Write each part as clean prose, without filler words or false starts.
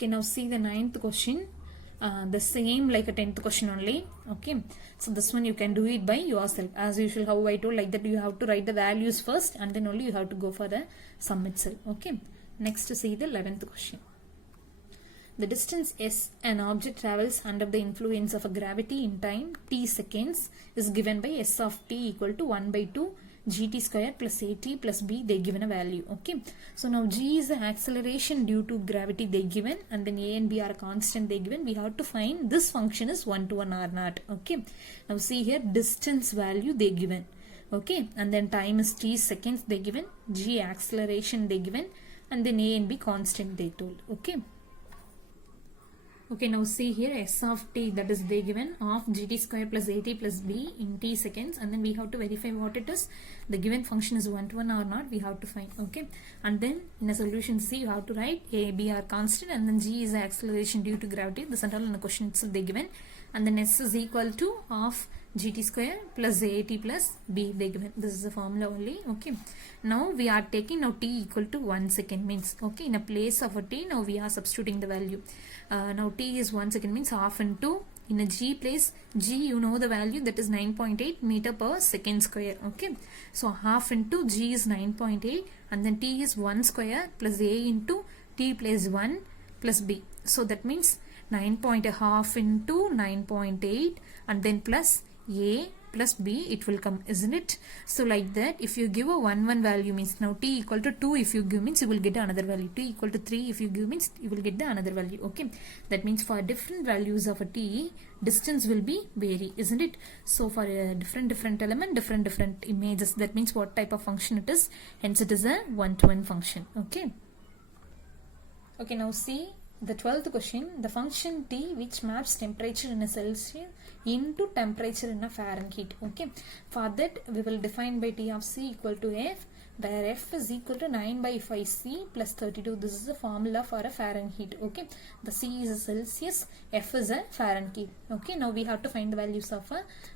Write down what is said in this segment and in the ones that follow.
Okay, now see the 9th question. The same like a 10th question only. Okay, so this one you can do it by yourself. As usual, how I told, like that you have to write the values first and then only you have to go for the sum itself. Okay, next to see the 11th question. The distance s an object travels under the influence of a gravity in time t seconds is given by s of t equal to 1 by 2 gt square plus at plus b. They given a value. Okay, so now g is the acceleration due to gravity they given, and then a and b are a constant they given. We have to find this function is 1 to 1 r naught. Okay, now see here distance value they given. Okay, and then time is t seconds they given, g acceleration they given, and then a and b constant they told. Okay. Okay, now see here s of t, that is they given, of gt square plus at plus b in t seconds, and then we have to verify what it is. The given function is 1 to 1 or not, we have to find. Okay, and then in a solution C you have to write a, b are constant, and then g is the acceleration due to gravity. This and all in the question itself they given, and then s is equal to of gt square plus at plus b they given. This is the formula only. Okay, now we are taking now t equal to 1 second means, okay, in a place of a t now we are substituting the value. Now t is 1 second means half into, in a g place, g you know the value, that is 9.8 meter per second square. Okay, so half into g is 9.8, and then t is 1 square plus a into t plus 1 plus b. So that means 9.5 into 9.8 and then plus a plus b it will come, isn't it? So like that, if you give a 1 value means now t equal to 2 if you give means you will get another value, t equal to 3 if you give means you will get the another value. Okay, that means for different values of a t distance will be vary, isn't it? So for a different element different images, that means what type of function it is, hence it is a 1-to-1 function. Okay, okay, now see the 12th question. The function t which maps temperature in a Celsius into temperature in a Fahrenheit. Okay, for that we will define by t of c equal to f, where f is equal to 9 by 5 c plus 32. This is the formula for a Fahrenheit. Okay, the c is a Celsius, f is a Fahrenheit. Okay, now we have to find the values of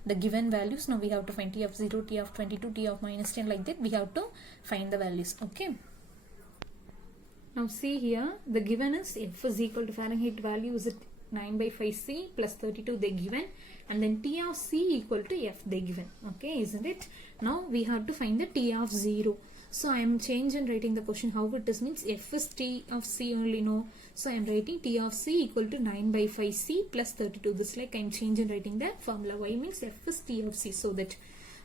the given values. Now we have to find t of 0, t of 22, t of minus 10, like that we have to find the values. Okay, now see here, the given is f is equal to Fahrenheit value is 9 by 5 c plus 32 they given, and then t of c equal to f they given. Okay, isn't it? Now we have to find the t of 0. So I am changing writing the question how it is means f is t of c only, no. So I am writing t of c equal to 9 by 5 c plus 32. This like I am changing writing the formula. Y means f is t of c, so that.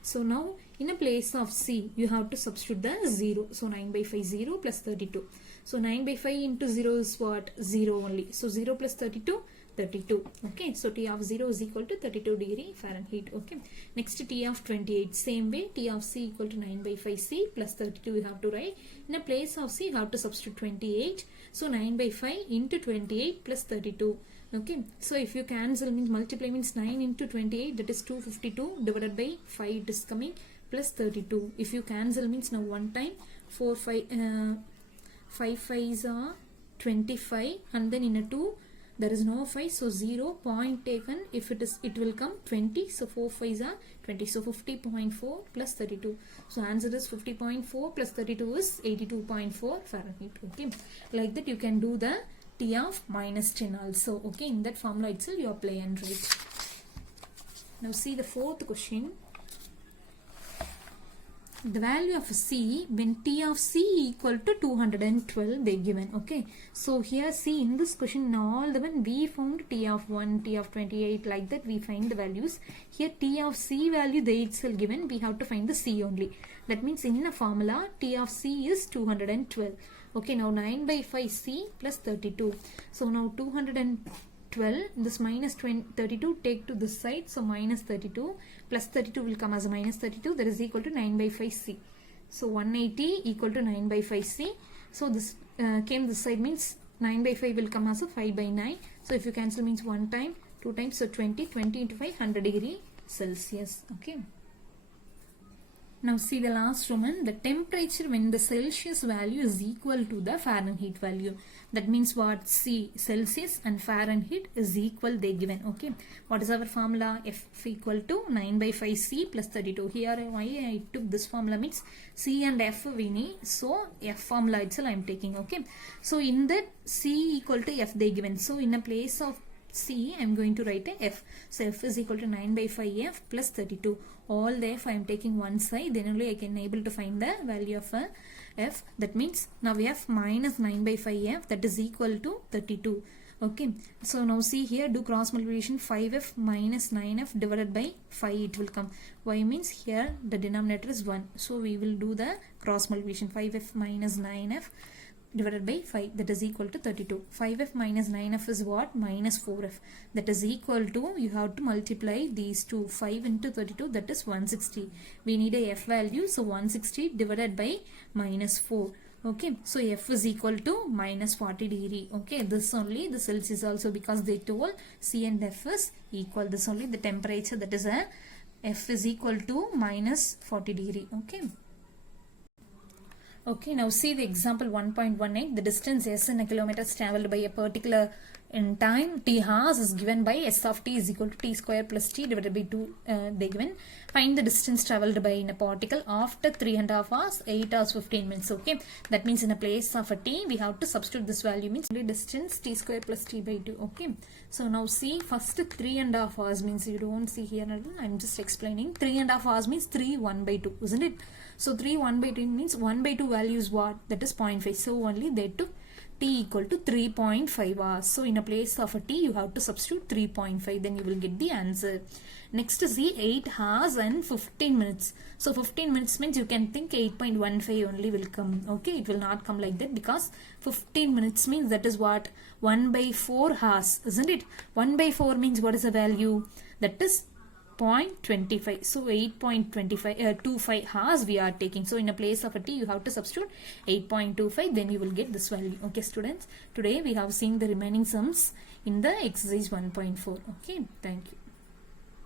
So now in a place of c you have to substitute the 0. So 9 by 5 0 plus 32. So 9 by 5 into 0 is what? 0 only. So 0 plus 32, 32. Okay, so t of 0 is equal to 32 degree Fahrenheit. Okay, next t of 28, same way, t of c equal to 9 by 5 c plus 32 you have to write. In a place of c you have to substitute 28. So 9 by 5 into 28 plus 32. Okay, so if you cancel means multiply means 9 into 28, that is 252 divided by 5 it is coming plus 32. If you cancel means now one time 5 5s are 25, and then in a 2 there is no 5, so 0 point taken. If it is, it will come 20, so 4 5s are 20, so 50.4 plus 32. So answer is 50.4 plus 32 is 82.4 Fahrenheit. Okay, like that you can do the t of minus 10 also. Okay, in that formula itself you apply and write. Now see the 4th question. The value of c when t of c equal to 212 they given. Okay, so here see in this question now all the one we found t of 1, t of 28, like that we find the values. Here t of c value they itself given, we have to find the c only. That means in the formula t of c is 212. Okay, now 9 by 5 c plus 32. So now 212, this minus 32 take to this side, so minus 32 plus 32 will come as a minus 32, that is equal to 9 by 5 c. So 180 equal to 9 by 5 c. So this came this side means 9 by 5 will come as a 5 by 9. So if you cancel means 1 time, 2 times, so 20 into 5 100 degree Celsius. Okay. Now see the last Roman, the temperature when the Celsius value is equal to the Fahrenheit value. That means what? C, Celsius and Fahrenheit is equal, they given. Okay. What is our formula? F equal to 9 by 5 C plus 32. Here why I took this formula means C and F we need. So F formula itself I am taking. Okay. So in that C equal to F they given. So in a place of C, I am going to write a F. So F is equal to 9 by 5 F plus 32. All the F I am taking one side, then only I can able to find the value of F. That means now we have minus 9 by 5 F, that is equal to 32. Okay. So now see here, do cross multiplication, 5F minus 9F divided by 5 it will come. Y means here the denominator is 1. So we will do the cross multiplication, 5F minus 9F divided by 5, that is equal to 32. 5F minus 9F is what? Minus 4F. That is equal to, you have to multiply these two. 5 into 32, that is 160. We need a F value, so 160 divided by minus 4. Okay, so F is equal to minus 40 degree. Okay, this only the Celsius also, because they told C and F is equal. This only the temperature, that is a F is equal to minus 40 degree. Okay. Okay, now see the example 1.18. The distance S in a kilometers traveled by a particular in time t hours is given by S of t is equal to t square plus t divided by 2 they given. Find the distance traveled by in a particle after 3.5 hours, 8 hours, 15 minutes. Okay, that means in a place of a t we have to substitute this value, means distance t square plus t by 2. Okay, so now see first 3.5 hours means, you don't see here, I'm just explaining. 3.5 hours means 3 1 by 2, isn't it? So 3 1 by 2 means 1 by 2 value is what? That is 0.5. So only they took t equal to 3.5 hours. So in a place of a t you have to substitute 3.5, then you will get the answer. Next is the 8 hours and 15 minutes. So 15 minutes means you can think 8.15 only will come. Okay, it will not come like that, because 15 minutes means that is what? 1 by 4 hours, isn't it? 1 by 4 means what is the value? That is 0.25. So 8.25 hours we are taking. So in a place of a t you have to substitute 8.25, then you will get this value. Okay students, today we have seen the remaining sums in the exercise 1.4. Okay, thank you.